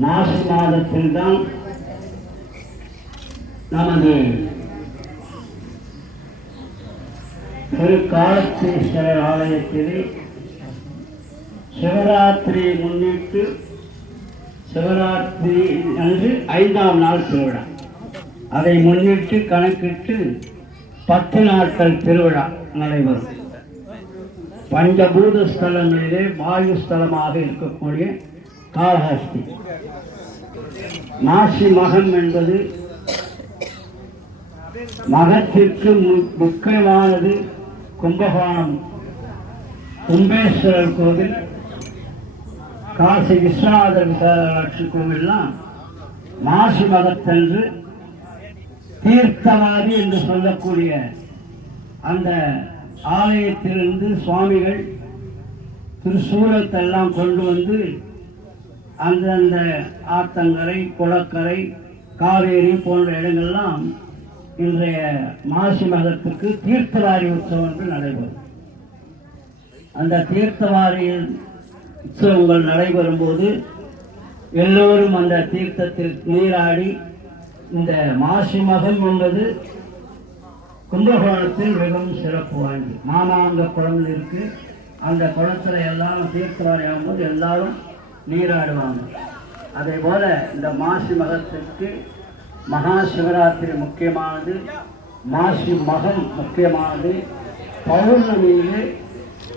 மாசி மாதத்தில்தான் நமது திருக்காலத்தீஸ்வரர் ஆலயத்திலே சிவராத்திரியை முன்னிட்டு சிவராத்திரி அன்று 5ஆம் நாள் திருவிழா. அதை முன்னிட்டு கணக்கிட்டு 10 நாட்கள் திருவிழா நடைபெறும். பஞ்சபூத ஸ்தலங்களிலே வாயு ஸ்தலமாக இருக்கக்கூடிய காளஹஸ்தி. மாசி மகம் என்பது மகத்திற்கு முக்கியமானது. கும்பகோணம் கும்பேஸ்வரர் கோவில், காசி விஸ்வநாதர் விசாலாட்சி கோவில்லாம் மாசி மகத்தன்று தீர்த்தவாதி என்று சொல்லக்கூடிய அந்த ஆலயத்திலிருந்து சுவாமிகள் திருசூலத்தெல்லாம் கொண்டு வந்து அந்தந்த ஆத்தங்கரை, குளக்கரை, காவேரி போன்ற இடங்கள்லாம் இன்றைய மாசி மகத்துக்கு தீர்த்தவாரி உற்சவம் என்று நடைபெறும். அந்த தீர்த்தவாரி உற்சவங்கள் நடைபெறும் போது எல்லோரும் அந்த தீர்த்தத்தில் நீராடி, இந்த மாசி மகம் என்பது கும்பகோணத்தில் மிகவும் சிறப்பு வாய்ந்தது. மாமாங்க குளம் இருக்கு. அந்த குளத்துல எல்லாம் தீர்த்தவாரி ஆகும்போது எல்லாரும் நீராடுவாங்க. அதே போல இந்த மாசி மகத்திற்கு மகா சிவராத்திரி முக்கியமானது, மாசி மகம் முக்கியமானது. பௌர்ணமியிலே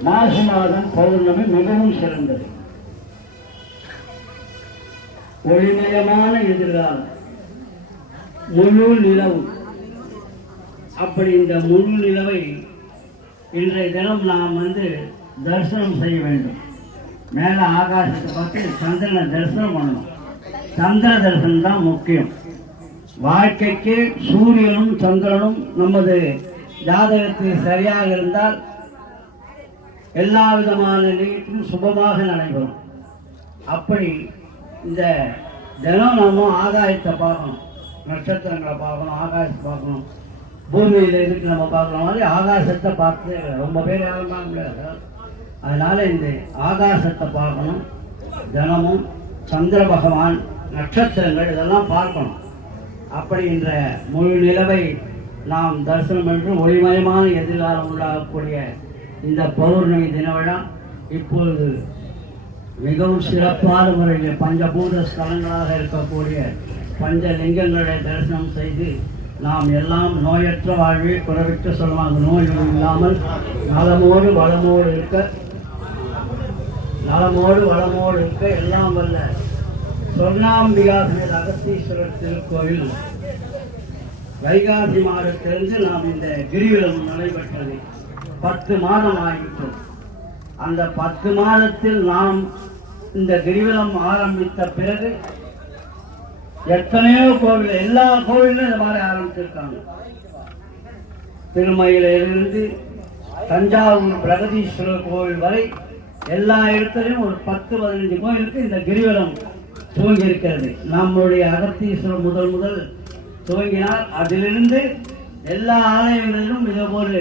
மாசி மாதம் பௌர்ணமி மிகவும் சிறந்தது. ஒளிமயமான எதிர்காலம், முழு நிலவு. அப்படி இந்த முழு நிலவை இன்றைய தினம் நாம் தரிசனம் செய்ய வேண்டும். மேலே ஆகாசத்தை பார்த்து சந்திரனை தரிசனம் பண்ணணும். சந்திர தரிசனம் தான் முக்கியம். வாழ்க்கைக்கு சூரியனும் சந்திரனும் நமது ஜாதகத்தில் சரியாக இருந்தால் எல்லா விதமான நிகழ்ச்சியும் சுபமாக நடைபெறும். அப்படி இந்த தினம் நம்ம ஆகாயத்தை பார்க்கணும், நட்சத்திரங்களை பார்க்கணும், ஆகாயத்தை பார்க்கணும். பூமியில் இருக்கு நம்ம பார்க்குற மாதிரி ஆகாசத்தை பார்த்து ரொம்ப பேர் யாரும் பார்க்க முடியாது. அதனால இந்த ஆகாசத்தை பார்க்கணும். தினமும் சந்திர பகவான், நட்சத்திரங்கள் இதெல்லாம் பார்க்கணும். அப்படி என்ற முழு நிலவை நாம் தரிசனம் என்று ஒளிமயமான எதிர்காலம் உண்டாகக்கூடிய இந்த பௌர்ணமி தின விழா இப்பொழுது மிகவும் சிறப்பான முறையில் பஞ்சபூத ஸ்தலங்களாக இருக்கக்கூடிய பஞ்சலிங்கங்களை தரிசனம் செய்து நாம் எல்லாம் நோயற்ற வாழ்வை குறைவிட்டு சொல்லுவாங்க. நோய் இல்லாமல் நலமோடு வளமோடு இருக்க எல்லாம் வல்ல சொர்ணாம்பிகாசமேத அகஸ்தீஸ்வரர் திருக்கோவில் வைகாசி மாதத்திலிருந்து நாம் இந்த கிரிவலம் நடைபெற்றது 10 மாதம் ஆகிவிட்டோம். அந்த 10 மாதத்தில் நாம் இந்த கிரிவலம் ஆரம்பித்த பிறகு எத்தனையோ கோவில், எல்லா கோவிலும் இந்த மாதிரி ஆரம்பிச்சிருக்காங்க. திருமயிலிருந்து தஞ்சாவூர் பிரகதீஸ்வரர் கோவில் வரை எல்லா இடத்துலையும் ஒரு 10-15 கோவிலுக்கு இந்த கிரிவலம் துவங்கி இருக்கிறது. நம்முடைய அகத்தீஸ்வரர் முதல் துவங்கினார். அதிலிருந்து எல்லா ஆலயங்களிலும் இதுபோல்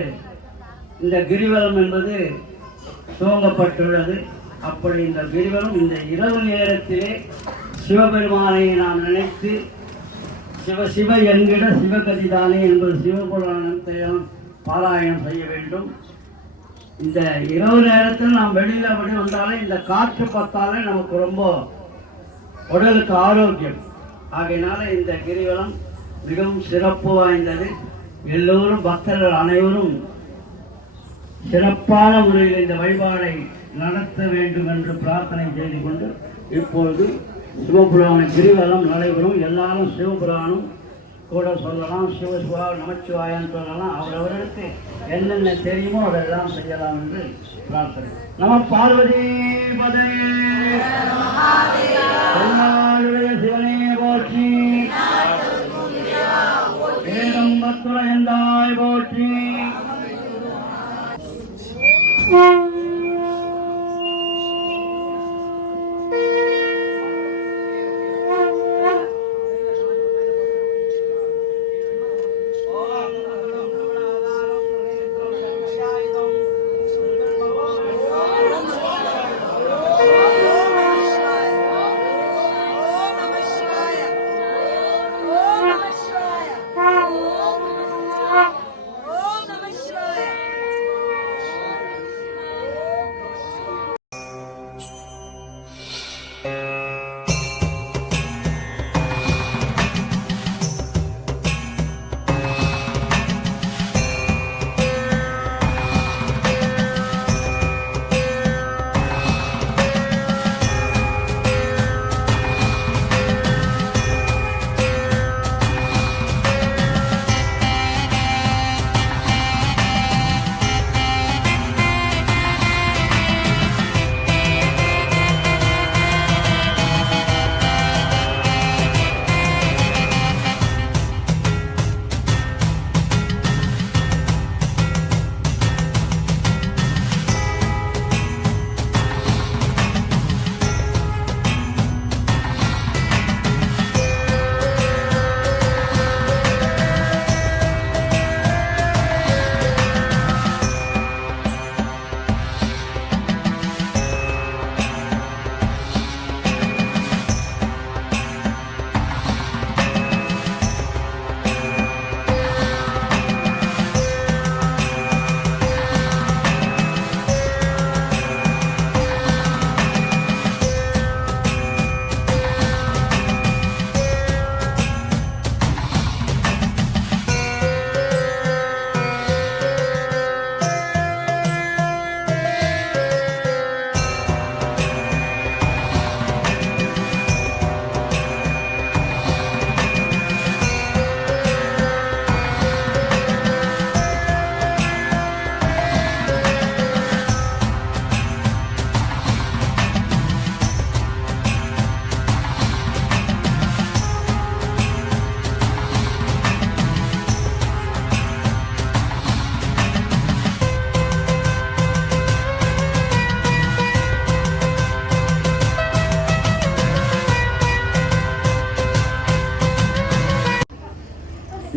இந்த கிரிவலம் என்பது துவங்கப்பட்டுள்ளது. அப்படி இந்த கிரிவலம் இந்த இரவு நேரத்திலே சிவபெருமானை நாம் நினைத்து சிவ சிவ என்கிற சிவகதிதானே என்பது சிவபுராணத்தை பாராயணம் செய்ய வேண்டும். இந்த இரவு நேரத்தில் நாம் வெளியில் அப்படி வந்தாலே இந்த காற்று பார்த்தாலே நமக்கு ரொம்ப உடலுக்கு ஆரோக்கியம். ஆகையினால இந்த கிரிவலம் மிகவும் சிறப்பு வாய்ந்தது. எல்லோரும் பக்தர்கள் அனைவரும் சிறப்பான முறையில் இந்த வழிபாடை நடத்த வேண்டும் என்று பிரார்த்தனை செய்து கொண்டு இப்பொழுது சிவபுராண கிரிவலம் நடைபெறும். எல்லாரும் சிவபுராணம் கூட சொல்லலாம், சிவசிவா நமச்சிவாயான்னு சொல்லலாம். அவரவர்களுக்கு என்னென்ன தெரியுமோ அதெல்லாம் செய்யலாம் என்று பிரார்த்தனை. நம பார்வதி பதே, சிவனே போற்றி, வேதம் பத்துரைந்தாய் போற்றி.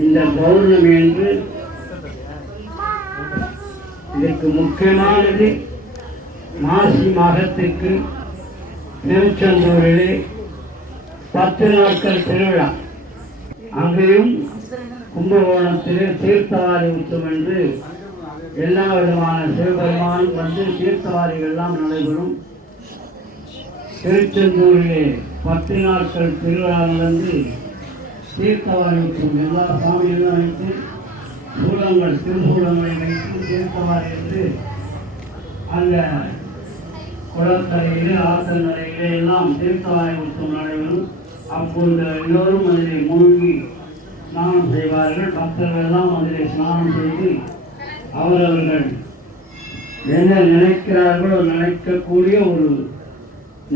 இந்த பௌர்ணமி என்று இதற்கு முக்கியமானது மாசி மாதத்துக்கு திருச்செந்தூரிலே 10 நாட்கள் திருவிழா. அங்கேயும் கும்பகோணத்திலே தீர்த்தவாரி உற்சவம் என்று எல்லா விதமான சிவபெருமானும் வந்து தீர்த்தவாரிகள் எல்லாம் நடைபெறும். திருச்செந்தூரிலே 10 நாட்கள் திருவிழா நடந்து தீர்த்தவாரி உற்சவம் எல்லா சாமிகளும் வைத்து சூலங்கள் திருசூலங்களை வைத்து தீர்த்தவாரி என்று அந்த குளக்கரையிலே ஆற்றல் நடையிலே எல்லாம் தீர்த்தவாரி உற்சவம் நடைபெறும். அப்போது எல்லோரும் அதிலே மூழ்கி ஸ்நானம் செய்வார்கள். பக்தர்கள் எல்லாம் அதிலே ஸ்நானம் செய்து அவரவர்கள் என்ன நினைக்கிறார்களோ நினைக்கக்கூடிய ஒரு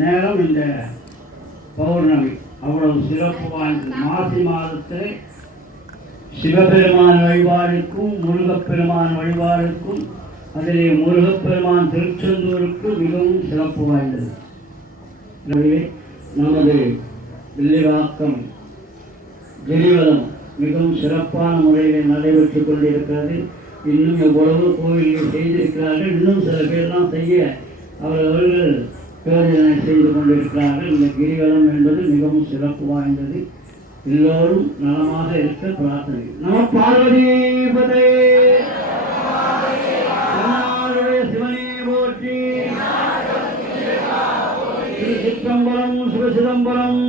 நேரம் இந்த பௌர்ணமி. அவ்வளவு சிறப்பு வாய்ந்தது. மாசி மாதத்தில் சிவபெருமான் வழிபாடுக்கும் முருகப்பெருமான் வழிபாடுக்கும் அதிலே முருகப்பெருமான் திருச்செந்தூருக்கு மிகவும் சிறப்பு வாய்ந்தது. எனவே நமது வில்லிவாக்கம் கிரிவலம் மிகவும் சிறப்பான முறையில் நடைபெற்றுக் கொண்டிருக்கிறது. இன்னும் எவ்வளவு கோவில்கள் செய்திருக்கிறார்கள். இன்னும் சில பேர்லாம் செய்ய அவர்கள் யோஜனை செய்து கொண்டிருக்கிறார்கள். இந்த கிரிவலம் என்பது மிகவும் சிறப்பு வாய்ந்தது. எல்லோரும் நலமாக இருக்க பிரார்த்தனை. நம பார்வதி பதே சிவனே போற்றி. சிதம்பரம் சிவசிதம்பரம்.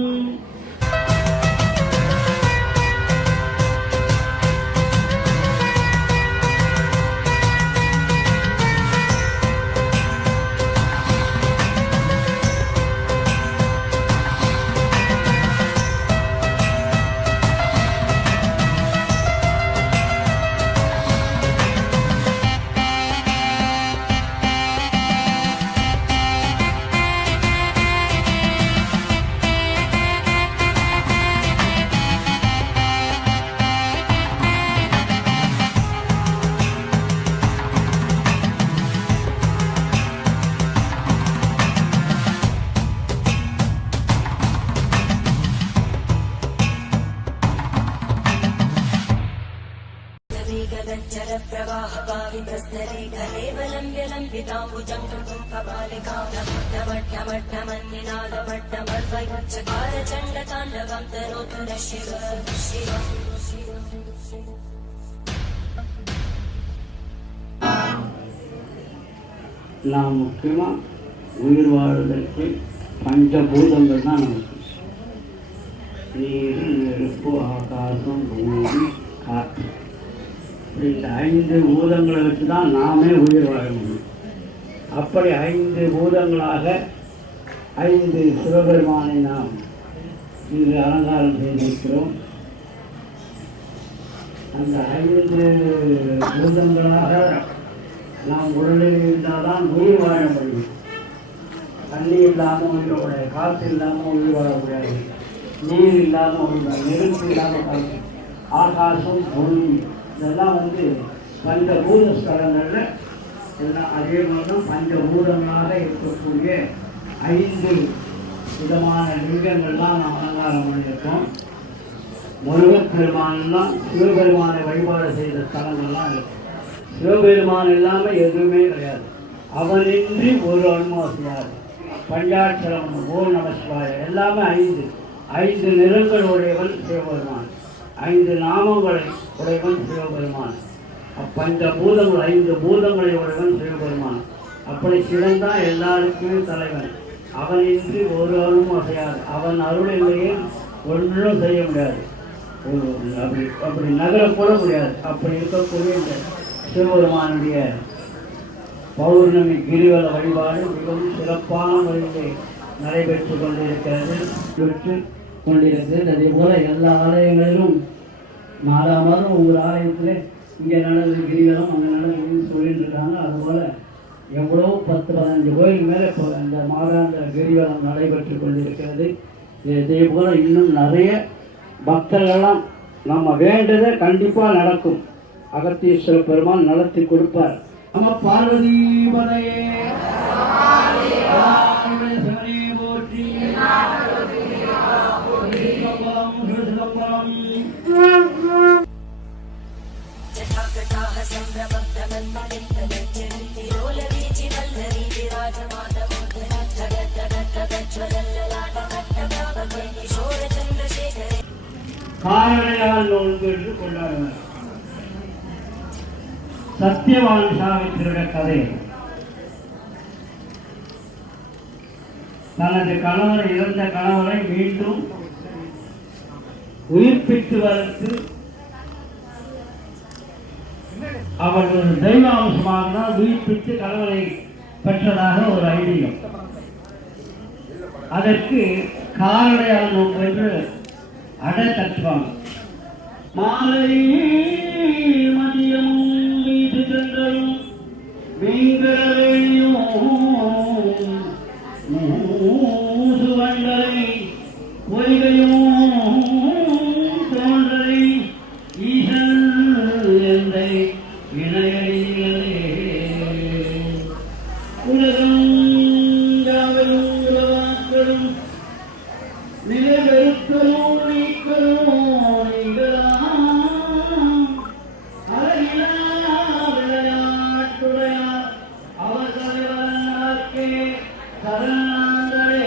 நாம் முக்கியமாக உயிர் வாழ்வதற்கு பஞ்சபூதங்கள் தான் நமக்கு. நீர், நெருப்பு, ஆகாசம், பூமி, காற்று. இந்த 5 பூதங்களை வச்சு தான் நாமே உயிர் வாழ முடியும். அப்படி 5 பூதங்களாக 5 சிவபெருமானை நாம் இன்று அலங்காரம் செய்திருக்கிறோம். அந்த 5 பூதங்களாக நாம் உடலில் இருந்தால் தான் உயிர் வாழ முடியும். தண்ணி இல்லாமல் உயிர் முடியாது, காற்று இல்லாமல் உயிர் வாழ முடியாது, நீர் இல்லாமல் உயிர், நெருப்பு இல்லாமல், ஆகாசம், பூமி இதெல்லாம் வந்து பஞ்சபூத ஸ்தலங்களில் எல்லாம் அதே மாதிரி தான் பஞ்சபூதங்களாக இருக்கக்கூடிய 5 விதமான லிங்கங்கள்லாம் நாம் அலங்காரம் பண்ணியிருக்கோம். முருகப்பெருமானெல்லாம் சிவபெருமானை வழிபாடு செய்த ஸ்தலங்கள்லாம் இருக்கும். சிவபெருமான் இல்லாமல் எதுவுமே கிடையாது. அவனின்றி ஒரு அனுமதியார். பஞ்சாட்சரம், ஓம் நம சிவாய எல்லாமே 5 நிறங்கள் உடையவன் சிவபெருமான். 5 நாமங்களை உடையவன் சிவபெருமான். அப்பஞ்ச பூதங்கள் 5 பூதங்களை உடையவன் சிவபெருமான். அப்படி சிவன்தான் எல்லாருக்குமே தலைவன். அவனின்றி ஒரு அருளும் அசையாது. அவன் அருள் இல்லையே ஒன்றும் செய்ய முடியாது. அப்படி நகரக்கூட முடியாது. அப்படி இருக்கக்கூடிய இந்த சிவபெருமானுடைய பௌர்ணமி கிரிவல வழிபாடு மிகவும் சிறப்பான முறையிலே நடைபெற்று கொண்டிருக்கிறது. அதே போல எல்லா ஆலயங்களிலும் மாதம் ஒவ்வொரு ஆலயத்தில் இங்கே நடந்தது கிரிவலம், அங்கே நடந்ததுன்னு சொல்லிட்டு இருக்காங்க. அதுபோல் எவ்வளோ 10-15 கோயில் மேலே இப்போ இந்த மாதாந்திர கிரிவலம் நடைபெற்று கொண்டிருக்கிறது. இதே போல் இன்னும் நிறைய பக்தர்களெல்லாம் நம்ம வேண்டதை கண்டிப்பாக நடக்கும். அகத்தீஸ்வர பெருமான் நடத்தி கொடுப்பார். நம்ம பார்வதி பதையே சிவனே போற்றி. சிதம்பரம். காரணையால் நோன்பு என்று கொண்டாடுவார். சத்தியவான் சாவித்திரியுடைய கதை. தனது கணவர் இறந்த கணவரை மீண்டும் உயிர்ப்பித்து வளர்த்து அவர் ஒரு தெய்வாம்சமாக தான் உயிர்ப்பித்து கணவரை பெற்றதாக ஒரு ஐதீகம். அதற்கு காரணையால் நோன்பு என்று அடை தட்டுவாங்க. மாலை மதியம் வீடு சென்றலும் மீன்களையும் மூசுவண்டலை பொய்கையும் தோன்றலை ஈசன் என்ற இணையடிகளே உலகம் யாவையும் உலகாக்களும் நிலைபெருத்தலும் நீக்கலும் நீங்களாம் அழகிலா விளையாட்டுடையார் அவர் தலைவனாக்கே சரணாந்தரே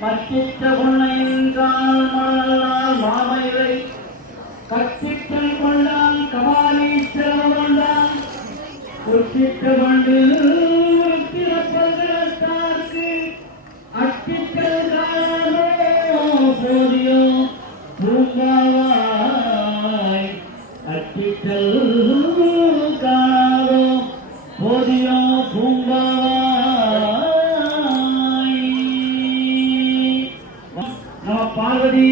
மச்சித்த பொன்னையின் கால் மணலால் மாமயிலை கச்சித்தல் கொண்டான் கபாலீஸ்வரம் கொண்டான் உச்சித்த கொண்டு பிறப்பதற்கார்க்கு அச்சித்தல் காலமோ போதியோ பூங்காவாய் அச்சித்தல் காலோ போதியோ பூங்காவாய் நம பார்வதி